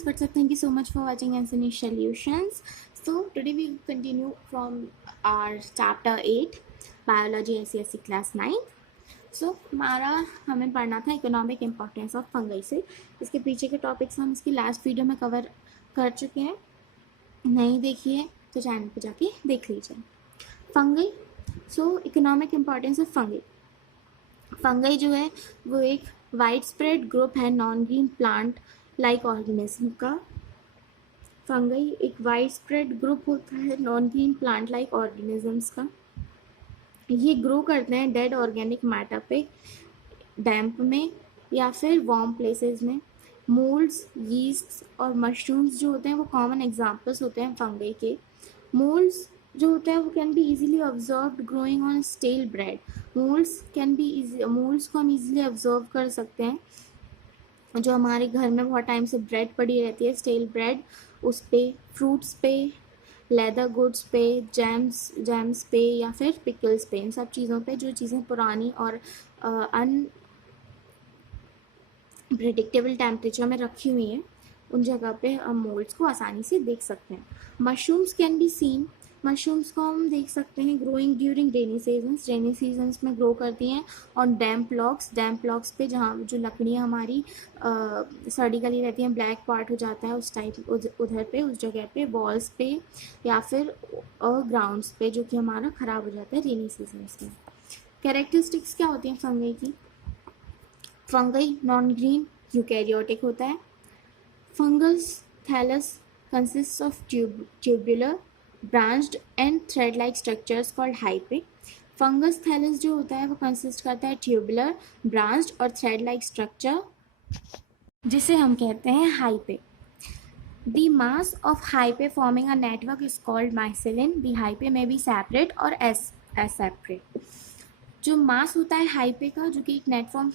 guys, what's up? Thank you so much for watching Anthony Solutions. So today we continue from our chapter 8 biology SCSC class 9. So हमारा हमें पढ़ना था economic importance of fungi से. इसके पीछे के topics हम इसकी लास्ट वीडियो में कवर कर चुके हैं. नहीं देखिए तो चैनल पे जाके देख लीजिए. Fungi. So economic importance of fungi. Fungi जो है वो एक वाइड स्प्रेड ग्रुप है non green plant like organism का. फंगई एक वाइड स्प्रेड ग्रुप होता है non green plant like organisms का. ये ग्रो करते हैं डेड ऑर्गेनिक मैटर पे, डैम्प में या फिर वार्म प्लेसेस में. मोल्ड्स, यीस्ट और मशरूम्स जो होते हैं वो कॉमन एग्जांपल्स होते हैं फंगई के. मोल्ड्स जो होते हैं वो can be easily observed growing on stale bread. Moulds को हम इजीली ऑब्जर्व कर सकते हैं. जो हमारे घर में बहुत टाइम से ब्रेड पड़ी रहती है, स्टेल ब्रेड, उस पे, फ्रूट्स पे, लेदर गुड्स पे, जैम्स पे या फिर पिकल्स पे, इन सब चीज़ों पे जो चीज़ें पुरानी और अनप्रिडिक्टेबल टेम्परेचर में रखी हुई हैं उन जगह पे हम मोल्ड्स को आसानी से देख सकते हैं. Mushrooms can be seen. Mushrooms को हम देख सकते हैं ग्रोइंग ड्यूरिंग रेनी सीजन्स में ग्रो करती हैं. और डैम्प लॉग्स पे जहाँ जो लकड़ियाँ हमारी सड़ी गली रहती हैं, ब्लैक पार्ट हो जाता है उस टाइप उधर पे, उस जगह पे, वॉल्स पे या फिर ग्राउंड्स पे जो कि हमारा ख़राब हो जाता है रेनी सीजन्स में. कैरेक्टरिस्टिक्स क्या होती हैं फंगई की? फंगई नॉन ग्रीन यूकैरियोटिक होता है. Fungus thallus consists of tubular, branched and thread-like structures called hype. Fungus thallus जो होता है वो कंसिस्ट करता है ट्यूबुलर, ब्रांच्ड और थ्रेड-लाइक स्ट्रक्चर जिसे हम कहते हैं हाइपे. The mass of hype forming a network is called mycelium. The hype may be separate or asseparate. जो मास होता है हाइपे का, जो कि एक नेटवर्क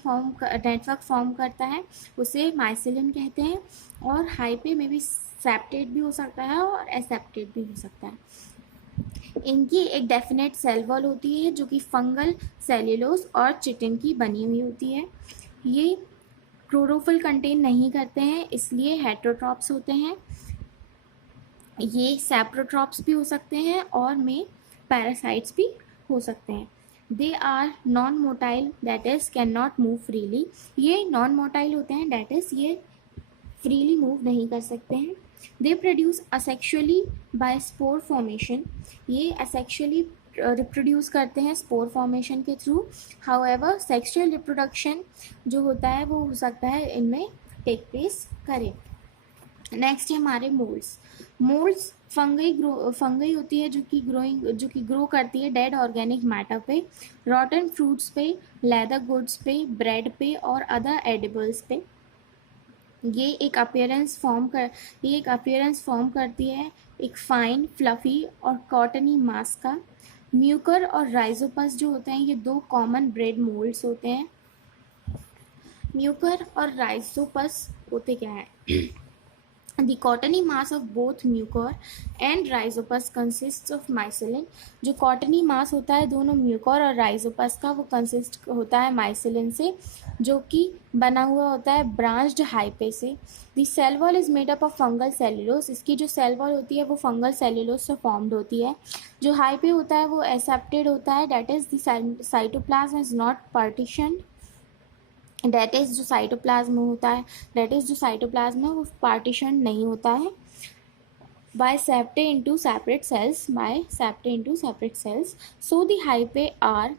फॉर्म करता है, उसे माइसेलियम कहते हैं. और हाइपे में भी सेप्टेट भी हो सकता है और एसेप्टेट भी हो सकता है. इनकी एक डेफिनेट सेल वॉल होती है जो कि फंगल सेल्यूलोज और चिटिन की बनी हुई होती है. ये क्लोरोफिल कंटेन नहीं करते हैं, इसलिए हेटेरोट्रॉप्स होते हैं. ये सैप्रोट्रॉप्स भी हो सकते हैं और में पैरासाइट्स भी हो सकते हैं. They are non motile, that is can not move freely. ये नॉन मोटाइल होते हैं, दैट इज ये फ्रीली मूव नहीं कर सकते हैं. They produce asexually by spore formation. ये असेक्सुअली रिप्रोड्यूस करते हैं स्पोर फॉर्मेशन के थ्रू. हाउएवर सेक्सुअल रिप्रोडक्शन जो होता है वो हो सकता है इनमें टेक प्लेस करे. नेक्स्ट है हमारे मोल्ड्स. फंगई होती है जो कि ग्रो करती है डेड ऑर्गेनिक मैटर पे, रॉटन फ्रूट्स पे, लेदर गुड्स पे, ब्रेड पे और अदर एडिबल्स पे. ये एक अपीयरेंस फॉर्म करती है एक फाइन, फ्लफी और कॉटनी मास का. म्यूकर और राइजोपस जो होते हैं ये दो कॉमन ब्रेड मोल्ड्स होते हैं. म्यूकर और राइजोपस होते क्या है? The cottony mass of both mucor and rhizopus consists of mycelium. जो कॉटनी मास होता है दोनों म्यूकर और राइजोपस का, वो कंसिस्ट होता है माइसिलिन से, जो कि बना हुआ होता है ब्रांच्ड हाइपे से. The cell wall is made up of fungal cellulose. इसकी जो सेल वॉल होती है वो फंगल सेल्यूलोज से फॉर्म्ड होती है. जो हाइपे होता है वो एसेप्टेड होता है, that is the cytoplasm is not partitioned. That is जो साइटोप्लाज्म है वो पार्टीशन नहीं होता है. By septa into separate cells. So the hyphae are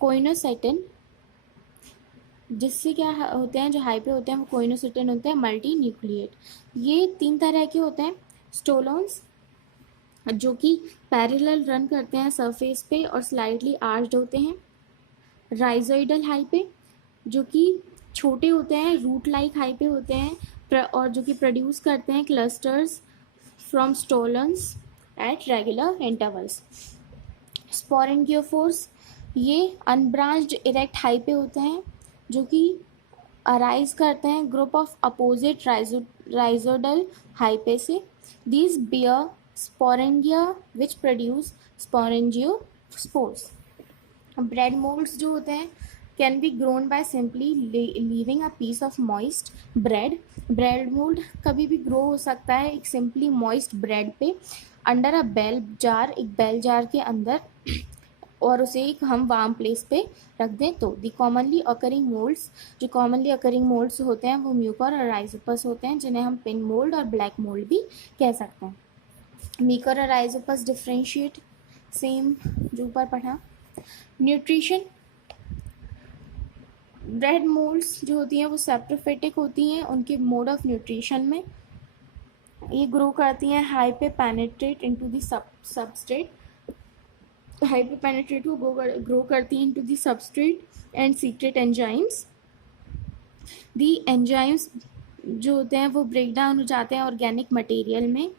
coenocytic. जिससे क्या होते हैं, जो हाइपे होते हैं वो कोइनोसिटिन होते हैं मल्टी न्यूक्लिएट. ये 3 तरह के होते हैं. स्टोलोन्स जो कि पैरेलल रन करते हैं सरफेस पे और स्लाइटली आर्च्ड होते हैं. राइजोइडल हाइपे जो कि छोटे होते हैं, रूट लाइक हाइपे होते हैं और जो कि प्रोड्यूस करते हैं clusters from stolons at regular intervals. Sporangiophores ये अनब्रांच्ड इरेक्ट हाइपे होते हैं जो कि अराइज करते हैं group of opposite rhizoidal hyphae से. These bear sporangia which produce sporangiospores. Bread molds जो होते हैं can be grown by simply leaving a piece of moist bread. Bread mold कभी भी ग्रो हो सकता है एक सिंपली मॉइस्ट ब्रेड पे अंडर अ बेल जार, एक बेल जार के अंदर, और उसे एक हम वार्म प्लेस पे रख दें तो. दी कॉमनली अकरिंग मोल्ड्स, जो कॉमनली अकरिंग मोल्ड्स होते हैं वो म्यूकर और राइजोपस होते हैं, जिन्हें हम पिन मोल्ड और ब्लैक मोल्ड भी कह सकते हैं. म्यूकर और राइजोपस डिफ्रेंशिएट, सेम जो ऊपर पढ़ा. न्यूट्रिशन, ब्रेड मोल्ड्स जो होती हैं वो सेप्रोफिटिक होती हैं उनके मोड ऑफ न्यूट्रिशन में. ये ग्रो करती हैं हाई पे penetrate into the substrate, high पे पेनिट्रेट को ग्रो करती हैं into the substrate and secret enzymes. The enzymes जो होते हैं वो ब्रेक डाउन हो जाते हैं ऑर्गेनिक मटेरियल में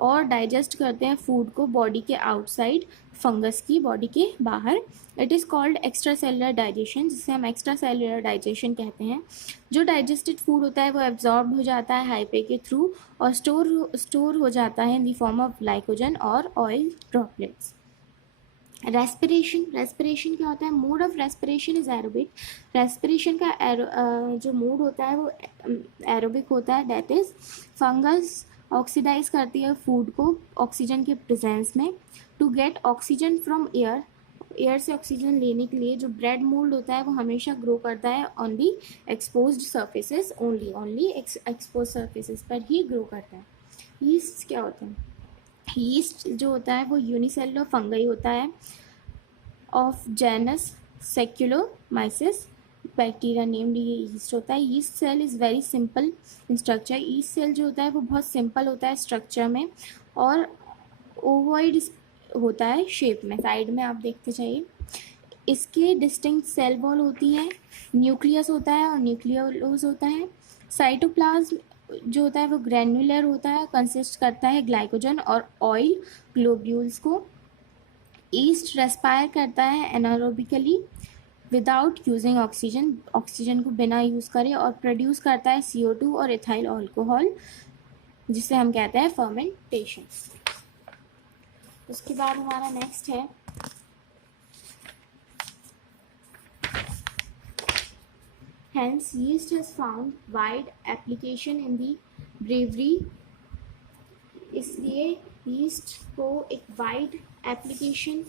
और डाइजेस्ट करते हैं फूड को बॉडी के आउटसाइड, फंगस की बॉडी के बाहर. It is called extra cellular digestion, जिसे हम एक्स्ट्रा सेलुलर डाइजेशन कहते हैं. जो डाइजेस्टेड फूड होता है वो एब्जॉर्ब हो जाता है हाइपे के थ्रू और स्टोर हो जाता है in the form of glycogen और ऑयल ड्रॉपलेट्स. रेस्पिरेशन क्या होता है? Mode of respiration is aerobic. Respiration का जो मोड होता है वो एरोबिक होता है. दैट इज फंगस ऑक्सीडाइज करती है फूड को ऑक्सीजन के प्रेजेंस में. To get oxygen from air, air से ऑक्सीजन लेने के लिए जो ब्रेड मोल्ड होता है वो हमेशा ग्रो करता है on the exposed surfaces, only expose surfaces पर ही ग्रो करता है. यीस्ट क्या होता है? यीस्ट जो होता है वो यूनिसेलुलर फंगई होता है of genus Saccharomyces, bacteria named ये यीस्ट होता है. Yeast cell is very simple in structure. Yeast cell जो होता है वो बहुत सिंपल होता है स्ट्रक्चर में और ओवॉइड होता है शेप में. साइड में आप देखते जाइए. इसके डिस्टिंक्ट सेल वॉल होती हैं, न्यूक्लियस होता है और न्यूक्लियोलस होता है. साइटोप्लाज्म जो होता है वो ग्रैन्युलर होता है, कंसिस्ट करता है ग्लाइकोजन और ऑयल ग्लोब्यूल्स को. ईस्ट रेस्पायर करता है anaerobically without using oxygen, oxygen को बिना यूज़ करे, और प्रोड्यूस करता है CO2 और इथाइल अल्कोहल, जिसे हम कहते हैं फर्मेंटेशन. उसके बाद हमारा नेक्स्ट है Hence, yeast has found wide application in the brewery. इसलिए yeast को एक wide application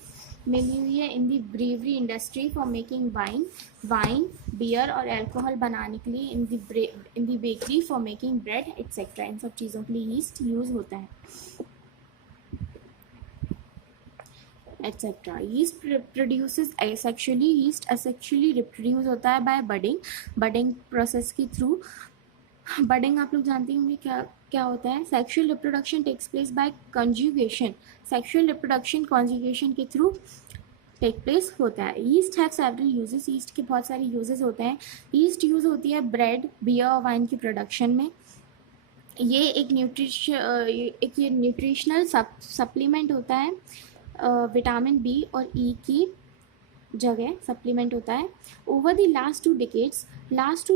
मिली हुई है in the brewery industry for making wine, beer और alcohol बनाने के लिए, in the bakery for making bread etc. इन सब चीज़ों के लिए yeast यूज़ होता है etc. Yeast produces asexually, yeast asexually reproduce होता है by budding process के through. budding आप लोग जानते होंगे क्या होता है? sexual reproduction takes place by conjugation. sexual reproduction conjugation के through टेक प्लेस होता है. yeast have several uses. yeast के बहुत सारे uses होते हैं. yeast यूज़ होती है ब्रेड, बियर और वाइन की प्रोडक्शन में. ये एक न्यूट्रिशनल सप्लीमेंट होता है. विटामिन बी और ई की जगह सप्लीमेंट होता है. Over the last to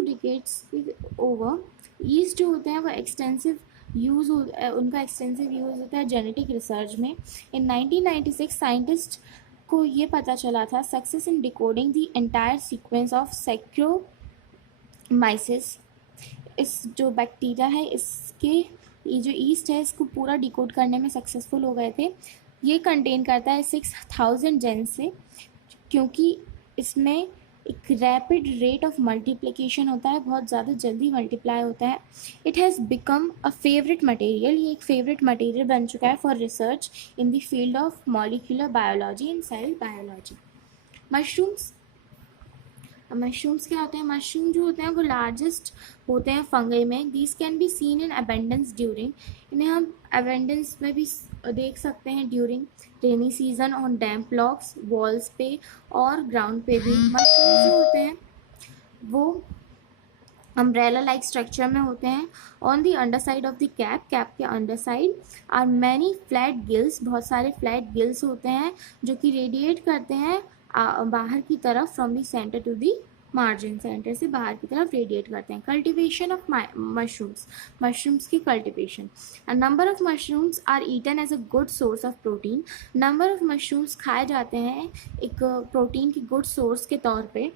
decades over, yeast जो होते हैं वो एक्सटेंसिव यूज़ उनका एक्सटेंसिव यूज़ होता है जेनेटिक रिसर्च में. इन 1996 साइंटिस्ट को ये पता चला था success in decoding the entire sequence of saccharomyces. इस जो बैक्टीरिया है इसके, ये जो ईस्ट है इसको पूरा डिकोड करने में सक्सेसफुल हो गए थे. ये कंटेन करता है 6000 जेन से, क्योंकि इसमें एक रैपिड रेट ऑफ मल्टीप्लिकेशन होता है, बहुत ज़्यादा जल्दी मल्टीप्लाई होता है. It has become a favourite material, ये एक फेवरेट मटेरियल बन चुका है for research in the field of molecular biology and cell biology. Mushrooms क्या होते हैं? मशरूम जो होते हैं वो लार्जेस्ट होते हैं फंगई में. These can be seen in abundance during, इन्हें हम अबेंडेंस में भी देख सकते हैं during rainy season on damp blocks, walls पे और ग्राउंड पे भी. मशरूम जो होते हैं वो अम्ब्रेला लाइक स्ट्रक्चर में होते हैं. On the underside of the cap के underside are many flat gills, बहुत सारे फ्लैट गिल्स होते हैं जो कि रेडिएट करते हैं बाहर की तरफ from the centre to the margin, centre से बाहर की तरफ रेडिएट करते हैं. कल्टिवेशन ऑफ मशरूम्स की cultivation. A number of mushrooms are eaten as a good source of protein. Number of mushrooms खाए जाते हैं एक प्रोटीन की गुड सोर्स के तौर पे.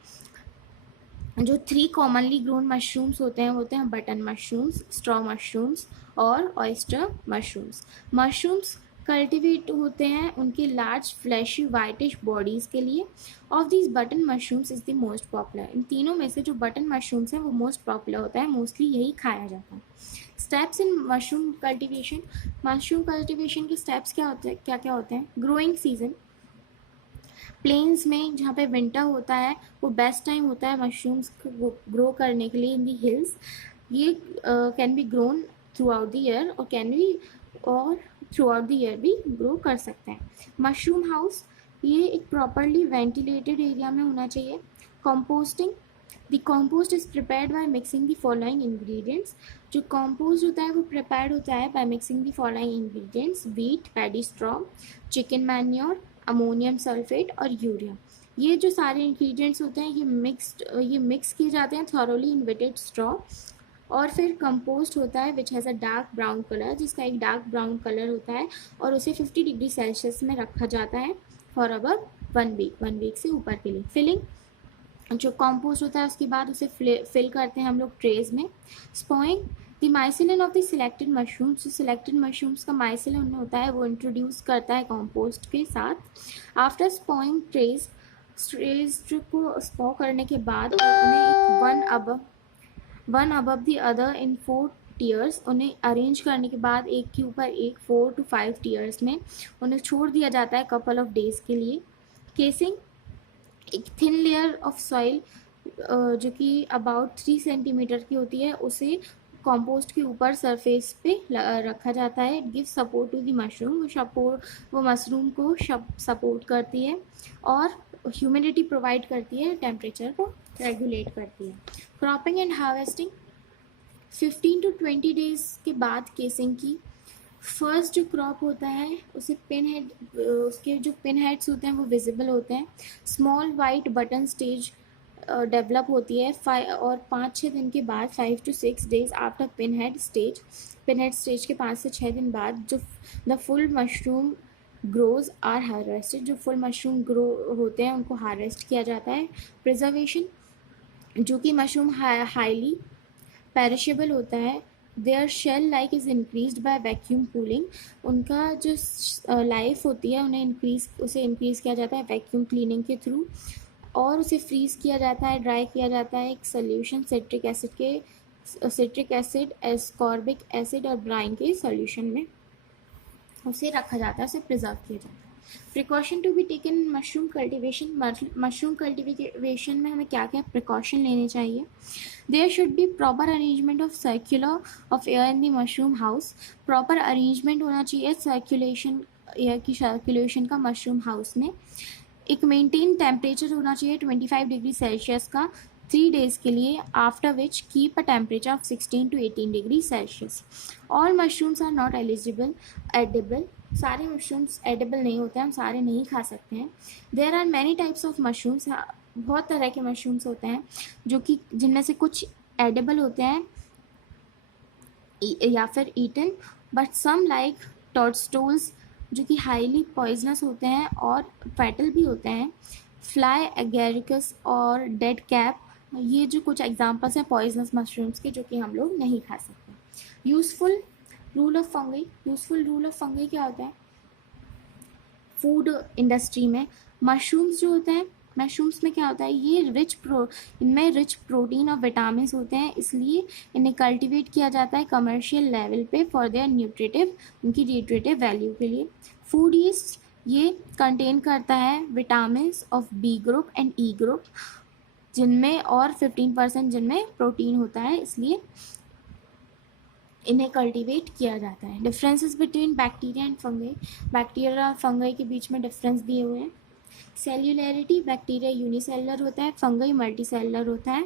जो 3 कॉमनली ग्रोन मशरूम्स होते हैं वो होते हैं बटन मशरूम्स, स्ट्रॉ मशरूम्स और ऑयस्टर मशरूम्स। मशरूम्स कल्टिवेट होते हैं उनके लार्ज फ्लैशी वाइटिश बॉडीज़ के लिए। Of this button mushrooms is the most popular. इन तीनों में से जो बटन मशरूम्स हैं वो मोस्ट पॉपुलर होता है, मोस्टली यही खाया जाता है। स्टेप्स इन मशरूम कल्टिवेशन के स्टेप्स क्या होते हैं, क्या क्या होते हैं? ग्रोइंग सीजन, प्लेन्स में जहाँ पे विंटर होता है वो बेस्ट टाइम होता है मशरूम्स को ग्रो करने के लिए इन दी हिल्स। ये can be grown through out the year और थ्रू आउट द ईयर भी ग्रो कर सकते हैं। मशरूम हाउस, ये एक प्रॉपरली वेंटिलेटेड एरिया में होना चाहिए। Composting, the compost is prepared by mixing the following ingredients. जो कॉम्पोस्ट होता है वो प्रिपेयर्ड होता है by mixing the following ingredients: wheat, paddy straw, chicken manure, ammonium sulphate और यूरिया। ये जो सारे इंग्रेडिएंट्स होते हैं ये मिक्स किए जाते हैं थॉरोली इन वेटेड स्ट्रॉ। और फिर कंपोस्ट होता है which has a dark brown colour, जिसका एक डार्क ब्राउन कलर होता है, और उसे 50 डिग्री सेल्सियस में रखा जाता है फॉर अबाउट 1 वीक से ऊपर के लिए। फिलिंग, जो कंपोस्ट होता है उसके बाद उसे फिल करते हैं हम लोग ट्रेज में। Spawning, the mycelium of the selected mushrooms, जो सिलेक्टेड मशरूम्स का माइसिलिन होता है वो इंट्रोड्यूस करता है कंपोस्ट के साथ। आफ्टर स्पॉइंग ट्रेज को स्पॉ करने के बाद उन्हें one above the other in 4 tears, उन्हें अरेंज करने के बाद एक के ऊपर एक 4 to 5 टीयर्स में उन्हें छोड़ दिया जाता है कपल ऑफ डेज के लिए। केसिंग, एक थिन लेयर ऑफ सॉइल जो कि अबाउट 3 सेंटीमीटर की होती है उसे कंपोस्ट के ऊपर सरफेस पे रखा जाता है। It give support to the mushroom, वो मशरूम को सपोर्ट करती है और ह्यूमिडिटी प्रोवाइड करती है, टेम्परेचर को रेगुलेट करती है। Cropping and harvesting, 15 to 20 days के बाद केसिंग की फर्स्ट जो क्रॉप होता है उसे उसके जो पिन हेड्स होते हैं वो विजिबल होते हैं। Small white button stage develop होती है और 5-6 दिन के बाद 5 to 6 days after pin head stage के 5 से 6 दिन बाद जो the full mushroom grows are harvested, जो फुल मशरूम ग्रो होते हैं उनको हार्वेस्ट किया जाता है। प्रिजर्वेशन, जो कि मशरूम हाईली पेरिशेबल होता है। Their shelf life is increased by vacuum cooling, उनका जो लाइफ होती है उसे इंक्रीज़ किया जाता है वैक्यूम क्लीनिंग के थ्रू, और उसे फ्रीज़ किया जाता है, ड्राई किया जाता है एक solution citric acid, ascorbic acid और ब्राइन के सोल्यूशन में उसे रखा जाता है, उसे प्रिजर्व किया जाता है। Precaution to be taken in mushroom cultivation में हमें क्या क्या प्रिकॉशन लेने चाहिए? There should be proper arrangement of air in the mushroom house, proper arrangement होना चाहिए एयर की सर्कुलेशन का मशरूम हाउस में। एक मेंटेन टेम्परेचर होना चाहिए 25 डिग्री सेल्सियस का 3 डेज़ के लिए, after which keep a temperature of 16 to 18 degree Celsius. All mushrooms are not edible, सारे मशरूम्स एडिबल नहीं होते हैं, हम सारे नहीं खा सकते हैं। There are many types of mushrooms, बहुत तरह के मशरूम्स होते हैं जो कि जिनमें से कुछ एडिबल होते हैं या फिर ईटन, बट सम लाइक टॉडस्टोल्स जो कि हाईली पॉइजनस होते हैं और फैटल भी होते हैं। फ्लाई एगेरिकस और डेड कैप, ये जो कुछ एग्जांपल्स हैं पॉइजनस मशरूम्स के जो कि हम लोग नहीं खा सकते। यूज़फुल रूल ऑफ फंगी क्या होता है फूड इंडस्ट्री में? मशरूम्स में क्या होता है, ये इनमें रिच प्रोटीन और विटामिन होते हैं, इसलिए इन्हें कल्टीवेट किया जाता है कमर्शियल लेवल पे फॉर देयर उनकी न्यूट्रिटिव वैल्यू के लिए। फूड यीस्ट, ये कंटेन करता है vitamin of B group and E group जिनमें और 15% जिनमें प्रोटीन होता है, इसलिए इन्हें कल्टीवेट किया जाता है। Differences between bacteria and fungi के बीच में डिफरेंस दिए हुए हैं। सेल्यूलरिटी, बैक्टीरिया यूनिसेलुलर होता है, फंगी मल्टीसेलुलर होता है।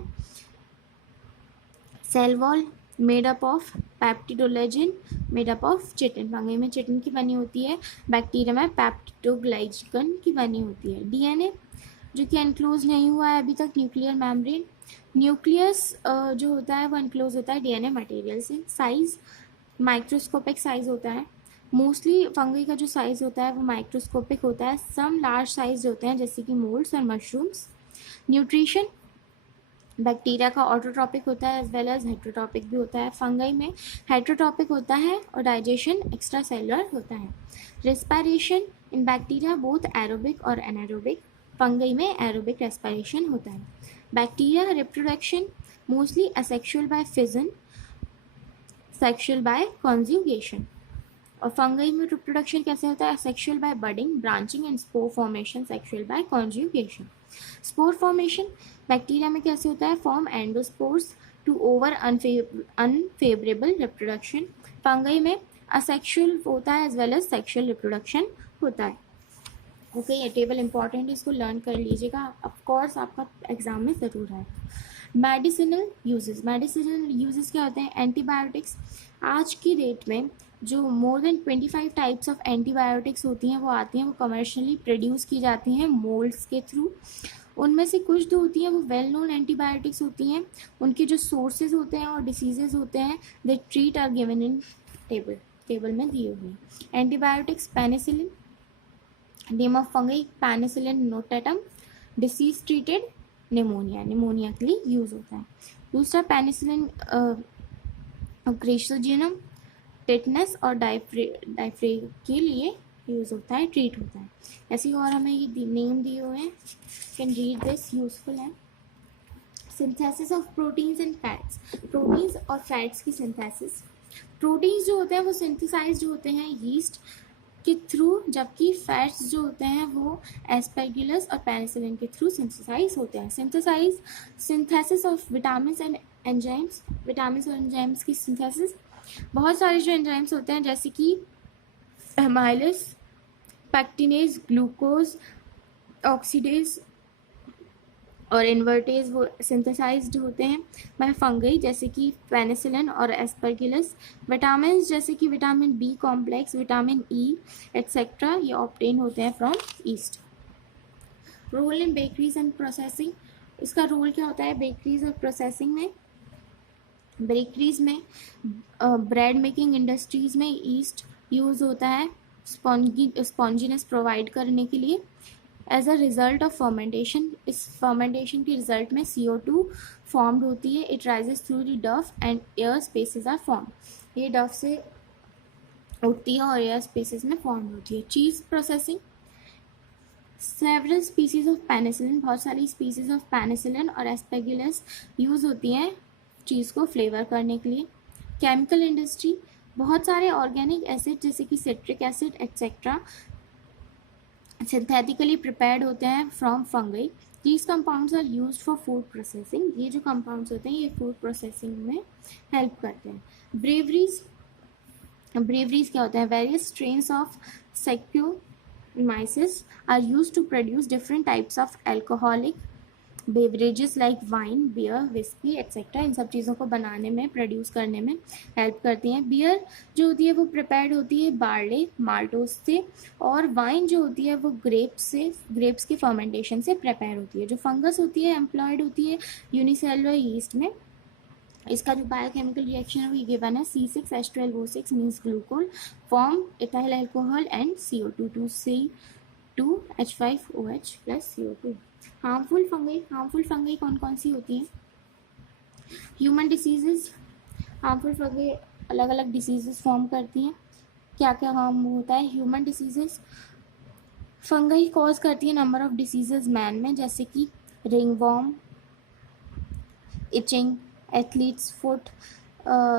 Cell wall made up of peptidoglycan, made up of chitin, fungi में चिटिन की बनी होती है, बैक्टीरिया में पेप्टिडोग्लाइकन की बनी होती है। डीएनए जो कि एनक्लोज नहीं हुआ है अभी तक, न्यूक्लियर मेम्ब्रेन, न्यूक्लियस जो होता है वो एनक्लोज होता है डीएनए मटेरियल से। साइज माइक्रोस्कोपिक साइज होता है, मोस्टली फंगी का जो साइज़ होता है वो माइक्रोस्कोपिक होता है, सम लार्ज साइज होते हैं जैसे कि मोल्ड्स और मशरूम्स। न्यूट्रिशन, बैक्टीरिया का ऑटोट्रॉपिक होता है एज वेल एज हेट्रोट्रॉपिक भी होता है। फंगई में हेट्रोट्रॉपिक होता है और डाइजेशन एक्स्ट्रा सेलुलर होता है। Respiration in bacteria both aerobic और एनारोबिक। फंगई में एरोबिक रेस्पिरेशन होता है। Bacteria reproduction mostly asexual by fission, sexual by conjugation. और फंगई में रिप्रोडक्शन कैसे होता है? Sexual by budding, branching and spore formation, sexual by conjugation. Spore formation bacteria में कैसे होता है? Form endospores to over unfavourable reproduction. Fungi में असेक्सुअल होता है as well as sexual reproduction होता है। ओके, ये टेबल इंपॉर्टेंट है, इसको लर्न कर लीजिएगा, ऑफकोर्स आपका एग्जाम में ज़रूर है। मेडिसिनल यूजेस, मेडिसिनल यूजेस क्या होते हैं? एंटीबायोटिक्स। आज की डेट में जो more than 25 types of antibiotics होती हैं वो आती हैं, वो कमर्शियली प्रोड्यूस की जाती हैं मोल्ड्स के थ्रू। उनमें से कुछ जो होती हैं वो वेल नोन एंटीबायोटिक्स होती हैं, उनके जो सोर्सेज होते हैं और डिसीजेज होते हैं they treat are given in table में दिए हुए। Antibiotics penicillin, name of fungi penicillin notatum, disease treated pneumonia, pneumonia के लिए यूज होता है। दूसरा पेनिसिलिन ग्रेशियोजेनम, टेटनस और डायफ्रे के लिए यूज होता है, ट्रीट होता है। ऐसे और हमें ये नेम दिए हुए हैं, कैन रीड दिस, यूजफुल है। Synthesis of proteins and fats, proteins और फैट्स की सिंथेसिस। प्रोटीन्स जो होते हैं वो सिंथेसाइज्ड होते हैं यीस्ट के थ्रू, जबकि फैट्स जो होते हैं वो एस्पेर्गिलस और पेनिसिलिन के थ्रू सिंथेसाइज होते हैं। Synthesis of vitamin and enzymes, vitamin और एंजाइम्स की सिंथेसिस। बहुत सारे जो एंजाइम्स होते हैं जैसे कि एमाइलेस, पैक्टिनेज, ग्लूकोज, ऑक्सीडेज और इन्वर्टेज, वो सिंथेसाइज्ड होते हैं बाय फंगई जैसे कि पेनिसिलिन और एस्परगिलस। विटामिन जैसे कि vitamin B complex, vitamin E etcetera, ये ऑब्टेन होते हैं from yeast. Role in bakeries and processing, इसका रोल क्या होता है बेकरीज और प्रोसेसिंग में? बेकरीज में ब्रेड मेकिंग इंडस्ट्रीज में ईस्ट यूज़ होता है स्पॉन्जीनेस प्रोवाइड करने के लिए। As a result of fermentation, इस फर्मेंटेशन के रिजल्ट में CO2 फॉर्म्ड होती है। It rises through the dough and air spaces are form, ये डफ से उठती है और एयर स्पेसेस में फॉर्म होती है। Cheese processing, several species of penicillin, बहुत सारी स्पीसीज ऑफ पेनिसिलिन और एस्पेर्गिलस यूज़ होती हैं चीज़ को फ्लेवर करने के लिए। केमिकल इंडस्ट्री, बहुत सारे ऑर्गेनिक एसिड जैसे कि citric acid etcetera synthetically prepared होते हैं from fungi. These compounds are used for food processing, ये जो कंपाउंड्स होते हैं ये फूड प्रोसेसिंग में हेल्प करते हैं। ब्रेवरीज, ब्रेवरीज क्या होता है? Various strains of Saccharomyces are used to produce different types of alcoholic beverages like wine, beer, whiskey etc. इन सब चीज़ों को बनाने में, प्रोड्यूस करने में हेल्प करती हैं। बियर जो होती है वो प्रिपेयर्ड होती है बार्ले माल्टोस से, और वाइन जो होती है वो ग्रेप्स के फर्मेंटेशन से प्रिपेयर होती है। जो फंगस होती है एम्प्लॉयड होती है यूनिसेलुलर यीस्ट में। इसका जो बायोकेमिकल रिएक्शन है वो गिवन है C6H12O6 means glucose form ethyl alcohol and CO2 2H5OH plus CO2। Harmful fungi कौन कौन सी होती हैं? ह्यूमन डिसीजेज, हार्मफुल फंगई अलग अलग डिसीजेज फॉर्म करती हैं। क्या क्या हार्म होता है? ह्यूमन डिसीजेज, फंगई कॉज करती है नंबर ऑफ डिसीजेज मैन में जैसे कि ringworm, itching, athlete's foot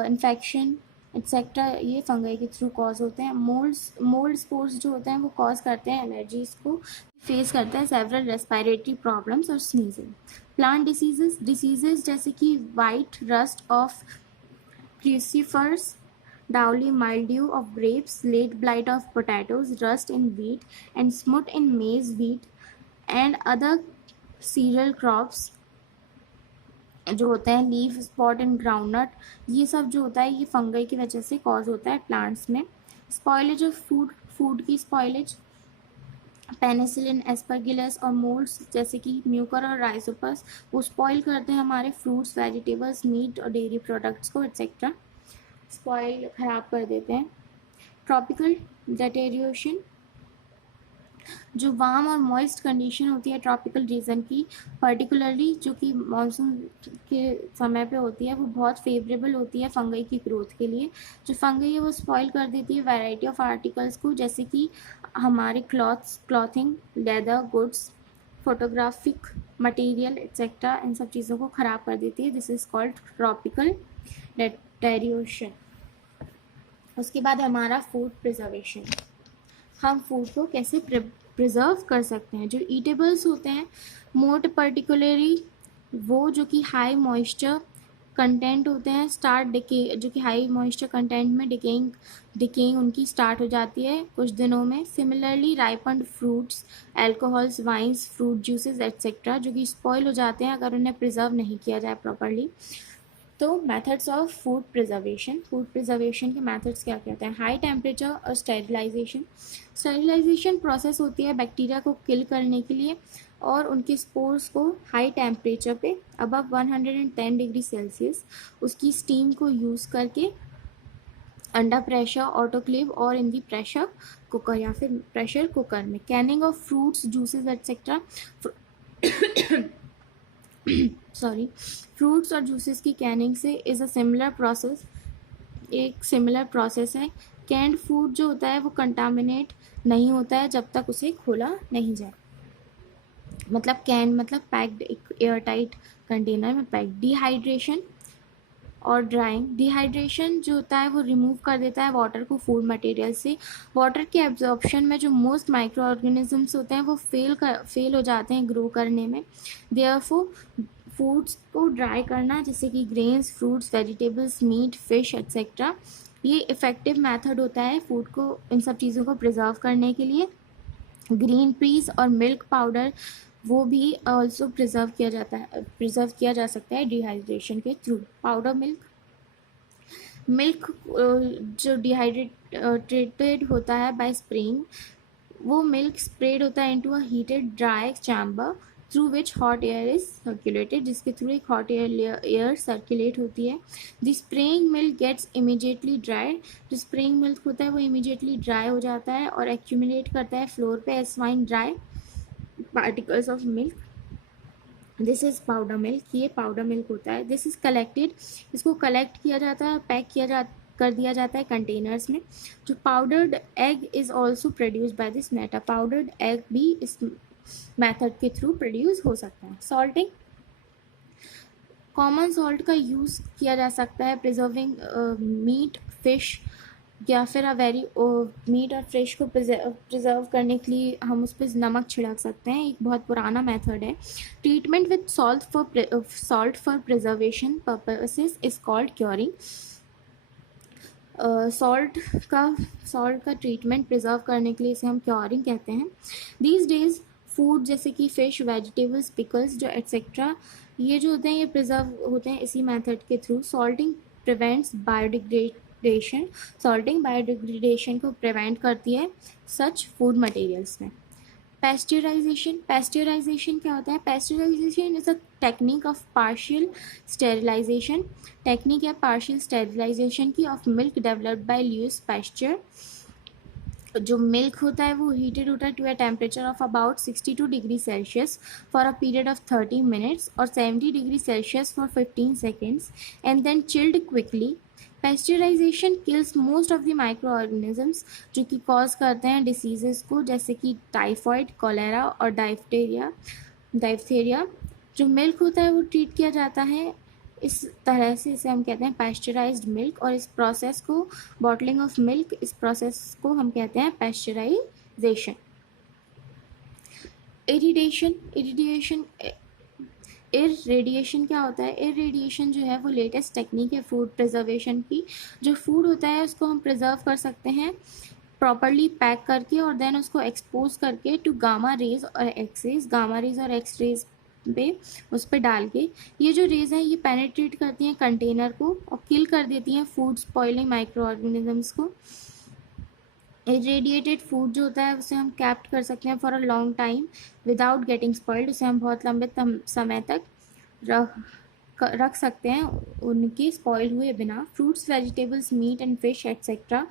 infection etcetera, ये फंगई के थ्रू कॉज होते हैं। मोल्ड स्पोर्स जो होते हैं वो कॉज करते हैं एलर्जीज को, फेस करते हैं सेवरल रेस्पिरेटरी प्रॉब्लम्स और स्नीजिंग। प्लांट डिसीजेज जैसे कि white rust of crucifers, downy mildew of grapes, late blight of potatoes, rust in wheat and smut in maize, wheat and other cereal crops जो होते हैं। Leaf spot and groundnut, ये सब जो होता है ये फंगई की वजह से कॉज होता है प्लांट्स में। स्पॉइलेज ऑफ फूड की स्पॉइलेज, पेनिसिलिन, एस्परगिलस और मोल्ड्स जैसे कि म्यूकर और राइजोपस वो स्पॉइल करते हैं हमारे फ्रूट्स, वेजिटेबल्स, मीट और डेयरी प्रोडक्ट्स को एक्सेट्रा, स्पॉइल खराब कर देते हैं। ट्रॉपिकल डेटेरियोशन, जो वार्म और मॉइस्ट कंडीशन होती है ट्रॉपिकल रीजन की, पर्टिकुलरली जो कि मानसून के समय पे होती है, वो बहुत फेवरेबल होती है फंगई की ग्रोथ के लिए। जो फंगई है वो स्पॉइल कर देती है वैरायटी ऑफ आर्टिकल्स को, जैसे कि हमारे clothing, leather goods, photographic material etcetera, इन सब चीज़ों को ख़राब कर देती है। This is called tropical deterioration. उसके बाद हमारा फूड प्रिजर्वेशन। हम फूड को कैसे प्रिजर्व कर सकते हैं। जो ईटेबल्स होते हैं, मोर पर्टिकुलरली वो जो कि हाई मॉइस्चर कंटेंट होते हैं, स्टार्ट डिके, जो कि हाई मॉइस्चर कंटेंट में डिकेइंग उनकी स्टार्ट हो जाती है कुछ दिनों में। Similarly ripened fruits, alcohols, wines, fruit juices etcetera, जो कि स्पॉइल हो जाते हैं अगर उन्हें प्रिजर्व नहीं किया जाए प्रॉपर्ली। तो मेथड्स ऑफ फूड प्रिजर्वेशन के मेथड्स क्या कहते हैं। हाई टेम्परेचर और स्टेरिलाइजेशन प्रोसेस होती है बैक्टीरिया को किल करने के लिए, और उनके स्पोर्स को हाई टेम्परेचर पे अबव 110 डिग्री सेल्सियस उसकी स्टीम को यूज़ करके अंडर प्रेशर ऑटोक्लेव और इन दी प्रेशर कुकर या फिर प्रेशर कुकर में। Canning of fruits, juices etcetera sorry, fruits और जूसेस की कैनिंग से इज़ अ सिमिलर प्रोसेस, एक सिमिलर प्रोसेस है। कैंड फूड जो होता है वो कंटामिनेट नहीं होता है जब तक उसे खोला नहीं जाए, मतलब कैन मतलब पैक्ड, एक एयर टाइट कंटेनर में पैक्ड। डिहाइड्रेशन और ड्राइंग। डिहाइड्रेशन जो होता है वो रिमूव कर देता है वाटर को फूड मटेरियल से। वाटर के एब्जॉर्प्शन में जो मोस्ट माइक्रो ऑर्गेनिजम्स होते हैं वो फेल हो जाते हैं ग्रो करने में। देयरफॉर फूड्स को ड्राई करना, जैसे कि grains, fruits, vegetables, meat, fish etcetera, ये इफ़ेक्टिव मेथड होता है फूड को, इन सब चीज़ों को प्रिजर्व करने के लिए। ग्रीन पीस और मिल्क पाउडर वो भी ऑल्सो प्रिजर्व किया जा सकता है डिहाइड्रेशन के थ्रू। पाउडर मिल्क जो डिहाइड्रेटेड होता है बाय स्प्रेइंग, वो मिल्क स्प्रेड होता है into a heated dry chamber through which hot air is circulated, जिसके थ्रू एक हॉट एयर सर्कुलेट होती है। The spraying milk gets immediately dried. जो स्प्रेइंग मिल्क होता है वो इमीडिएटली ड्राई हो जाता है और एक्यूमुलेट करता है फ्लोर पे as fine dry particles of milk. This is powder milk, ये पाउडर मिल्क होता है। दिस इज़ कलेक्टेड, इसको कलेक्ट किया जाता है, पैक कर दिया जाता है कंटेनर्स में। जो powdered egg is also produce by this method, powdered egg भी इस मेथड के थ्रू प्रोड्यूस हो सकता है। सॉल्टिंग, कॉमन सॉल्ट का यूज़ किया जा सकता है प्रिजर्विंग मीट, फिश, या फिर मीट और फिश को प्रिजर्व करने के लिए हम उस पर नमक छिड़क सकते हैं, एक बहुत पुराना मेथड है। Treatment with salt for preservation purposes is called curing. Salt का ट्रीटमेंट प्रिजर्व करने के लिए इसे हम क्योरिंग कहते हैं। दीज डेज फूड जैसे कि फ़िश, वेजिटेबल्स, पिकल्स जो एक्सेट्रा, ये जो होते हैं ये प्रिजर्व होते हैं इसी मेथड के through. Salting prevents biodegradation, salting biodegradation को प्रिवेंट करती है सच फूड मटेरियल्स में। पैस्चराइजेशन क्या होता है। Pasteurization is a technique of partial sterilization, technique है पार्शियल स्टेरिलाइजेशन की of milk developed by Louis Pasteur. जो मिल्क होता है वो हीटेड होता है to a temperature of about 62 degree Celsius for a period of 30 minutes और 70 degree Celsius for 15 seconds and then chilled quickly. Pasteurization kills most of the micro organisms जो कि cause करते हैं डिसीजेस को, जैसे कि टाइफॉइड, कॉलेरा और डाइफ्थेरिया। जो मिल्क होता है वो ट्रीट किया जाता है इस तरह से, इसे हम कहते हैं पैस्चराइज्ड मिल्क, और इस प्रोसेस को, बॉटलिंग ऑफ मिल्क, इस प्रोसेस को हम कहते हैं पैस्चराइजेशन। इरेडिएशन क्या होता है। इरेडिएशन जो है वो लेटेस्ट टेक्निक है फूड प्रिजर्वेशन की। जो फूड होता है उसको हम प्रिजर्व कर सकते हैं प्रॉपरली पैक करके और देन उसको एक्सपोज करके टू गामा रेज और एक्स रेज पे उस पर डाल के। ये जो रेज हैं ये पेनिट्रेट करती हैं कंटेनर को और किल कर देती हैं फूड स्पॉइलिंग माइक्रो ऑर्गेनिजम्स को। इरेडिएटेड फूड जो होता है उसे हम कैप्ट कर सकते हैं for a long time without getting spoiled, उसे हम बहुत लंबे समय तक रख सकते हैं उनके स्पॉइल हुए बिना। Fruits, vegetables, meat and fish etcetera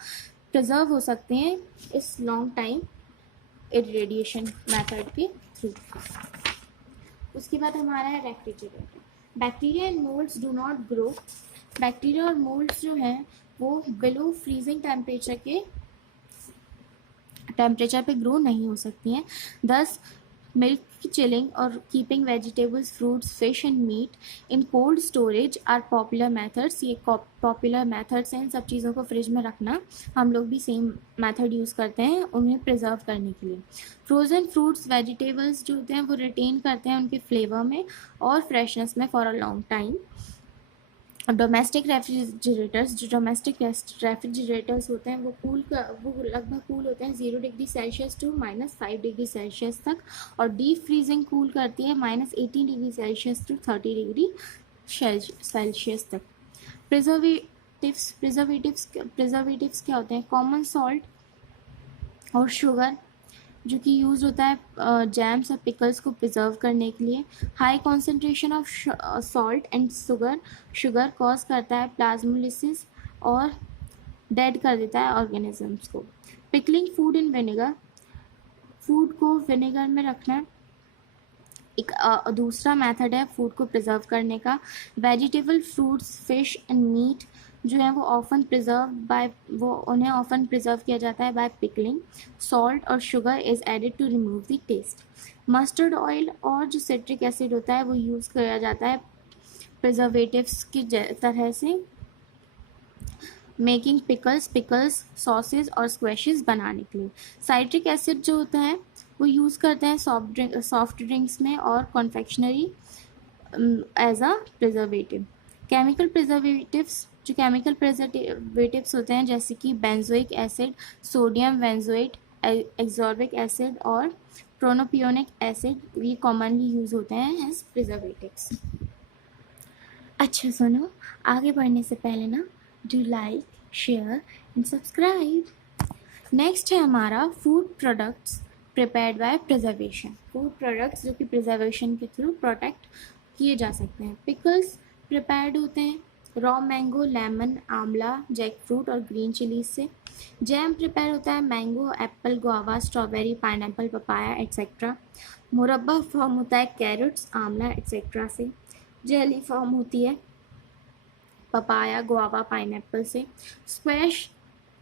preserve हो सकते हैं इस लॉन्ग टाइम इरेडिएशन मेथड के थ्रू। उसके बाद हमारा है refrigerator. Bacteria and moulds do not grow. Bacteria और मोल्ड्स जो हैं वो बिलो फ्रीजिंग टेम्परेचर पे ग्रो नहीं हो सकती हैं। दस मिल्क चिलिंग और keeping vegetables, fruits, fish and meat in cold storage are popular methods. ये पॉपुलर मेथड्स हैं इन सब चीज़ों को फ्रिज में रखना। हम लोग भी सेम मेथड यूज़ करते हैं उन्हें प्रिजर्व करने के लिए। फ्रोज़न फ्रूट्स, वेजिटेबल्स जो होते हैं वो रिटेन करते हैं उनके फ्लेवर में और फ्रेशनेस में for a long time. Domestic refrigerators, जो डोमेस्टिक रेफ्रिजरेटर्स होते हैं वो लगभग कूल होते हैं 0 degree Celsius to -5 degree Celsius तक, और डीप फ्रीजिंग कूल करती है -18 degree Celsius to 30 degree Celsius तक। प्रिजर्वेटिव्स क्या होते हैं? कॉमन सॉल्ट और शुगर जो कि यूज़ होता है जैम्स और पिकल्स को प्रिजर्व करने के लिए। High concentration of salt and sugar cause करता है प्लाज्मोलिसिस और डेड कर देता है ऑर्गेनिजम्स को। Pickling food in vinegar, food को विनेगर में रखना एक दूसरा मेथड है फूड को प्रिजर्व करने का। Vegetable, fruits, fish and meat जो है वो उन्हें ऑफन प्रिजर्व किया जाता है बाय पिकलिंग। सॉल्ट और sugar is added to remove the taste. Mustard oil और जो सिट्रिक एसिड होता है वो यूज़ किया जाता है प्रिजर्वेटिव्स की तरह से मेकिंग पिकल्स, सॉसेज और स्क्वैशेस बनाने के लिए। साइट्रिक एसिड जो होता है वो यूज़ करते हैं सॉफ्ट ड्रिंक्स में और confectionery as a preservative. Chemical preservatives होते हैं जैसे कि benzoic acid, sodium benzoate, ascorbic acid और प्रोनोपियोनिक एसिड, ये कॉमनली यूज़ होते हैं एज प्रिजर्वेटिव्स। अच्छा सुनो, आगे बढ़ने से पहले ना do like, share and subscribe. Next है हमारा food products prepared by preservation. Food products जो कि प्रिजर्वेशन के थ्रू प्रोटेक्ट किए जा सकते हैं। पिकल्स प्रिपेयर्ड होते हैं रॉ मैंगो, लेमन, आंवला, जैक फ्रूट और ग्रीन चिलीज से। जैम प्रिपेयर होता है mango, Apple, guava, strawberry, pineapple, papaya etcetera. मुरब्बा फॉर्म होता है कैरेट्स, आंवला एक्सेट्रा से। जेली फॉर्म होती है पपाया, गुआवा, पाइनएप्पल से। स्क्वैश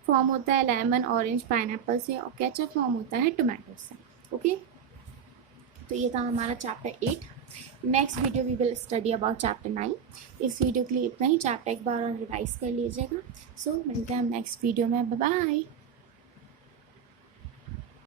फॉर्म होता है लेमन, ऑरेंज, पाइनएप्पल से। और केचप फॉर्म होता है टोमेटो से। ओके, तो ये था हमारा chapter 8। Next video we will study about chapter 9। इस वीडियो के लिए इतना ही। चैप्टर एक बार और रिवाइज कर लीजिएगा। सो मिलते हैं हम नेक्स्ट वीडियो में। Bye bye.